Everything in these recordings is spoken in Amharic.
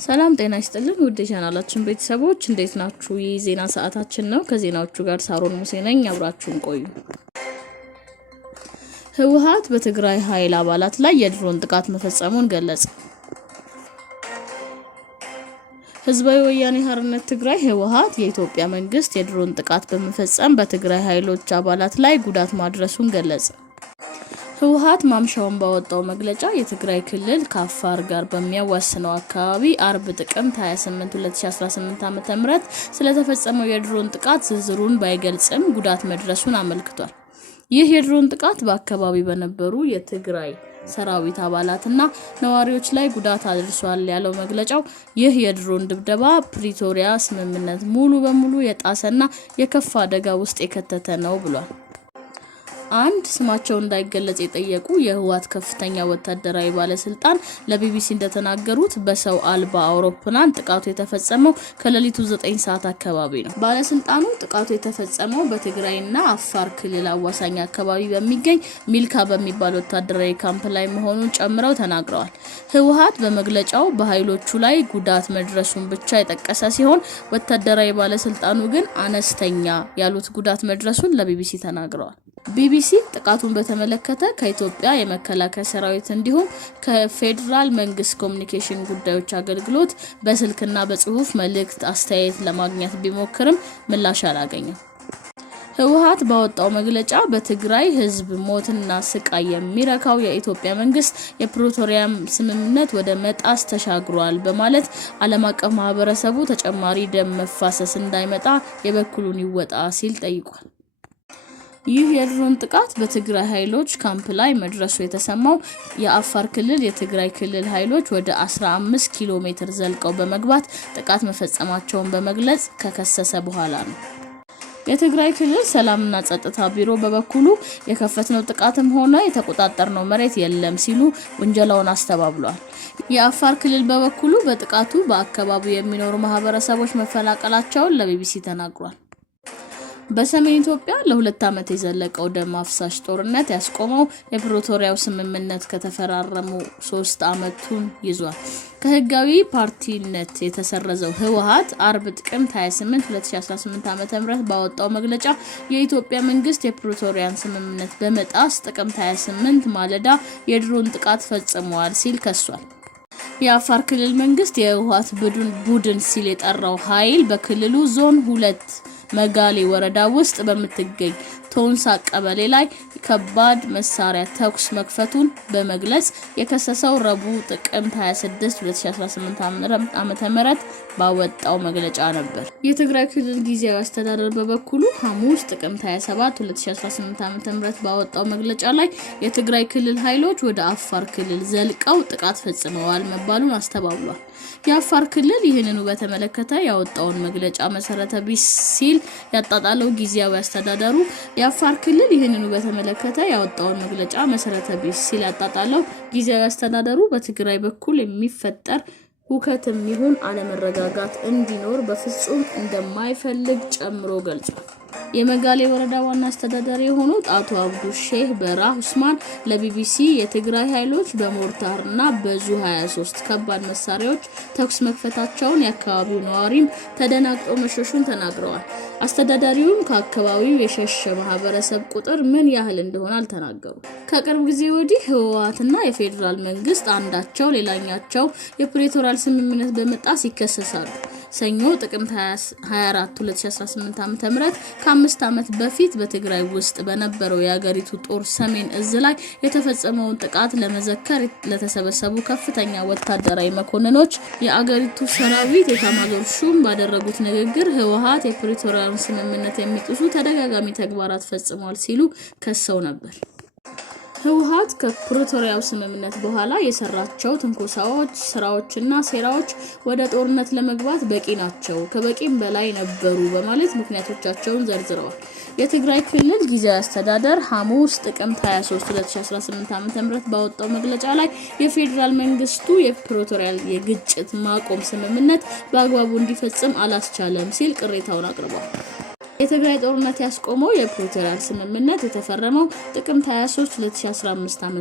ሰላም ጤና ይስጥልን ውድ ቻናላችን ቤተሰቦች እንዴት ናችሁ? የዜና ሰዓታችን ነው። ከዜናዎቹ ጋር ሳሮን ሙሴ ነኝ። አብራችሁን ቆዩ። ህወሓት በትግራይ ኃይል አባላት ላይ የድሮን ጥቃት መፈጸሙን ገለጸ። ህዝባዊ ወያኔ ሓርነት ትግራይ ህወሓት የኢትዮጵያ መንግስት የድሮን ጥቃት በመፈጸም በትግራይ ኃይሎች አባላት ላይ ጉዳት ማድረሱን ገለጸ። ህወሓት ማምሻውን ባወጣው መግለጫ የትግራይ ክልል ከአፋር ጋር በሚያዋስነው አካባቢ አርብ ጥቅምት 28 2018 ዓ.ም ስለተፈጸመው የድሮን ጥቃት ዝርዝሩን ባይገልጽም ጉዳት መድረሱን አመልክቷል። ይህ የድሮን ጥቃት በአካባቢው በነበሩ የትግራይ ሰራዊት አባላትና ነዋሪዎች ላይ ጉዳት አድርሷል ያለው መግለጫው ይህ የድሮን ድብደባ ፕሪቶሪያ ስምምነት ሙሉ በሙሉ የጣሰና የከፋ አደጋ ውስጥ የከተተ ነው ብሏል። አንድ ስማቸው እንዳይገለጽ የጠየቁ የህወሓት ከፍተኛ ወታደራዊ ባለስልጣን ለቢቢሲ እንደተናገሩት በሰው አልባ አውሮፕላን ጥቃቱ የተፈጸመው ከሌሊቱ 9 ሰዓት አካባቢ ነው። ባለስልጣኑ ጥቃቱ የተፈጸመው በትግራይና አፋር ክልል አዋሳኝ አካባቢ በሚገኝ ሚልካ በሚባል ወታደራዊ ካምፕ ላይ መሆኑን ጨምረው ተናግረዋል። ህወሓት በመግለጫው በኃይሎቹ ላይ ጉዳት መድረሱን ብቻ የጠቀሰ ሲሆን ወታደራዊ ባለስልጣኑ ግን አነስተኛ ያሉት ጉዳት መድረሱን ለቢቢሲ ተናግረዋል። ቢቢሲ ጥቃቱን በተመለከተ ከኢትዮጵያ የመከላከያ ሰራዊት እንዲሁም ከፌደራል መንግስት ኮሙኒኬሽን ጉዳዮች አገልግሎት በስልክና በጽሁፍ መልእክት አስተያየት ለማግኘት ቢሞክርም ምላሽ አላገኘም። ህወሓት ባወጣው መግለጫ በትግራይ ህዝብ ሞትና ስቃይ የሚረካው የኢትዮጵያ መንግስት የፕሪቶሪያ ስምምነት ወደ መጣስ ተሻግሯል በማለት ዓለም አቀፍ ማህበረሰቡ ተጨማሪ ደም መፋሰስ እንዳይመጣ የበኩሉን ይወጣ ሲል ጠይቋል። ይህ የድሮን ጥቃት በትግራይ ኃይሎች ካምፕ ላይ መድረሱ የተሰማው የአፋር ክልል የትግራይ ክልል ኃይሎች ወደ 15 ኪሎ ሜትር ዘልቀው በመግባት ጥቃት መፈጸማቸውን በመግለጽ ከከሰሰ በኋላ ነው። የትግራይ ክልል ሰላምና ጸጥታ ቢሮ በበኩሉ የከፈትነው ጥቃትም ሆነ የተቆጣጠርነው መሬት የለም ሲሉ ወንጀላውን አስተባብሏል። የአፋር ክልል በበኩሉ በጥቃቱ በአካባቢው የሚኖሩ ማህበረሰቦች መፈናቀላቸውን ለቢቢሲ ተናግሯል። በሰሜን ኢትዮጵያ ለ2 ዓመት የዘለቀው ደም አፍሳሽ ጦርነት ያስቆመው የፕሪቶሪያው ስምምነት ከተፈራረሙ 3 ዓመቱን ይዟል። ከህጋዊ ፓርቲነት የተሰረዘው ህወሓት አርብ ጥቅምት 28 2018 ዓ.ም ባወጣው መግለጫ የኢትዮጵያ መንግስት የፕሪቶሪያን ስምምነት በመጣስ ጥቅምት 28 ማለዳ የድሮን ጥቃት ፈጽሟል ሲል ከሷል። የአፋር ክልል መንግስት የህወሓት ቡድን ሲል የጠራው ኃይል በክልሉ ዞን 2 መጋሌ ወረዳ ውስጥ በምትገኝ ቶንሳ ቀበሌ ላይ ከባድ መሳሪያ ተኩስ መክፈቱን በመግለጽ የከሰሰው ረቡዕ ጥቅምት 26 2018 ዓ.ም ባወጣው መግለጫ ነበር። የትግራይ ክልል ጊዜያዊ አስተዳደር በበኩሉ ሐሙስ ጥቅምት 27 2018 ዓ.ም ባወጣው መግለጫ ላይ የትግራይ ክልል ኃይሎች ወደ አፋር ክልል ዘልቀው ጥቃት ፈጽመዋል መባሉን አስተባብሏል። የአፋር ክልል ይህንኑ በተመለከተ ያወጣውን መግለጫ መሰረተ ቢስ ሲል ያጣጣለው ጊዜያዊ አስተዳደሩ የአፋር ክልል ይህንኑ በተመለከተ ያወጣውን መግለጫ መሰረተ ቢስ ሲል ያጣጣለው ጊዜያዊ አስተዳደሩ በትግራይ በኩል የሚፈጠር ሁከትም ይሁን አለመረጋጋት እንዲኖር በፍጹም እንደማይፈልግ ጨምሮ ገልጿል። የመጋሌ ወረዳ ዋና አስተዳዳሪ የሆኑት አቶ አብዱ ሼህ በራ ኡስማን ለቢቢሲ የትግራይ ኃይሎች በሞርታርና በዙ 23 ከባድ መሳሪያዎች ተኩስ መክፈታቸውን የአካባቢው ነዋሪም ተደናግጠው መሸሹን ተናግረዋል። አስተዳዳሪውም ከአካባቢው የሸሸ ማህበረሰብ ቁጥር ምን ያህል እንደሆነ አልተናገሩም። ከቅርብ ጊዜ ወዲህ ህወሓትና የፌደራል መንግስት አንዳቸው ሌላኛቸው የፕሪቶሪያል ስምምነት በመጣስ ይከሰሳሉ። ሰኞ ጥቅምት 24 2018 ዓ.ም ከ5 ዓመት በፊት በትግራይ ውስጥ በነበረው የአገሪቱ ጦር ሰሜን እዝ ላይ የተፈጸመውን ጥቃት ለመዘከር ለተሰበሰቡ ከፍተኛ ወታደራዊ መኮንኖች የአገሪቱ ሰራዊት ኤታማዦር ሹም ባደረጉት ንግግር ህወሓት የፕሪቶሪያን ስምምነት የሚጥሱ ተደጋጋሚ ተግባራት ፈጽሟል ሲሉ ከሰው ነበር። ህወሓት ከፕሪቶሪያው ስምምነት በኋላ የሰራቸው ትንኮሳዎች፣ ስራዎችና ሴራዎች ወደ ጦርነት ለመግባት በቂ ናቸው፣ ከበቂም በላይ ነበሩ በማለት ምክንያቶቻቸውን ዘርዝረዋል። የትግራይ ክልል ጊዜያዊ አስተዳደር ሐሙስ ጥቅምት 23 2018 ዓ.ም ባወጣው መግለጫ ላይ የፌደራል መንግስቱ የፕሪቶሪያል የግጭት ማቆም ስምምነት በአግባቡ እንዲፈጽም አላስቻለም ሲል ቅሬታውን አቅርቧል። የትግራይ ጦርነት ያስቆመው የፕሪቶሪያ ስምምነት የተፈረመው ጥቅምት 23 2015 ዓ.ም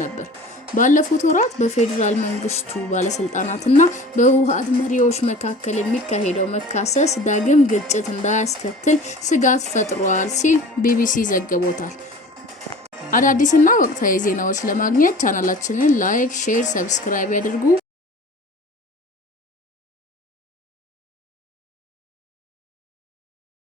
ነበር። ባለፉት ወራት በፌደራል መንግስቱ ባለስልጣናትና በህወሓት መሪዎች መካከል የሚካሄደው መካሰስ ዳግም ግጭት እንዳያስከትል ስጋት ፈጥሯል ሲል ቢቢሲ ዘግቦታል። አዳዲስና ወቅታዊ ዜናዎች ለማግኘት ቻናላችንን ላይክ፣ ሼር፣ ሰብስክራይብ ያድርጉ።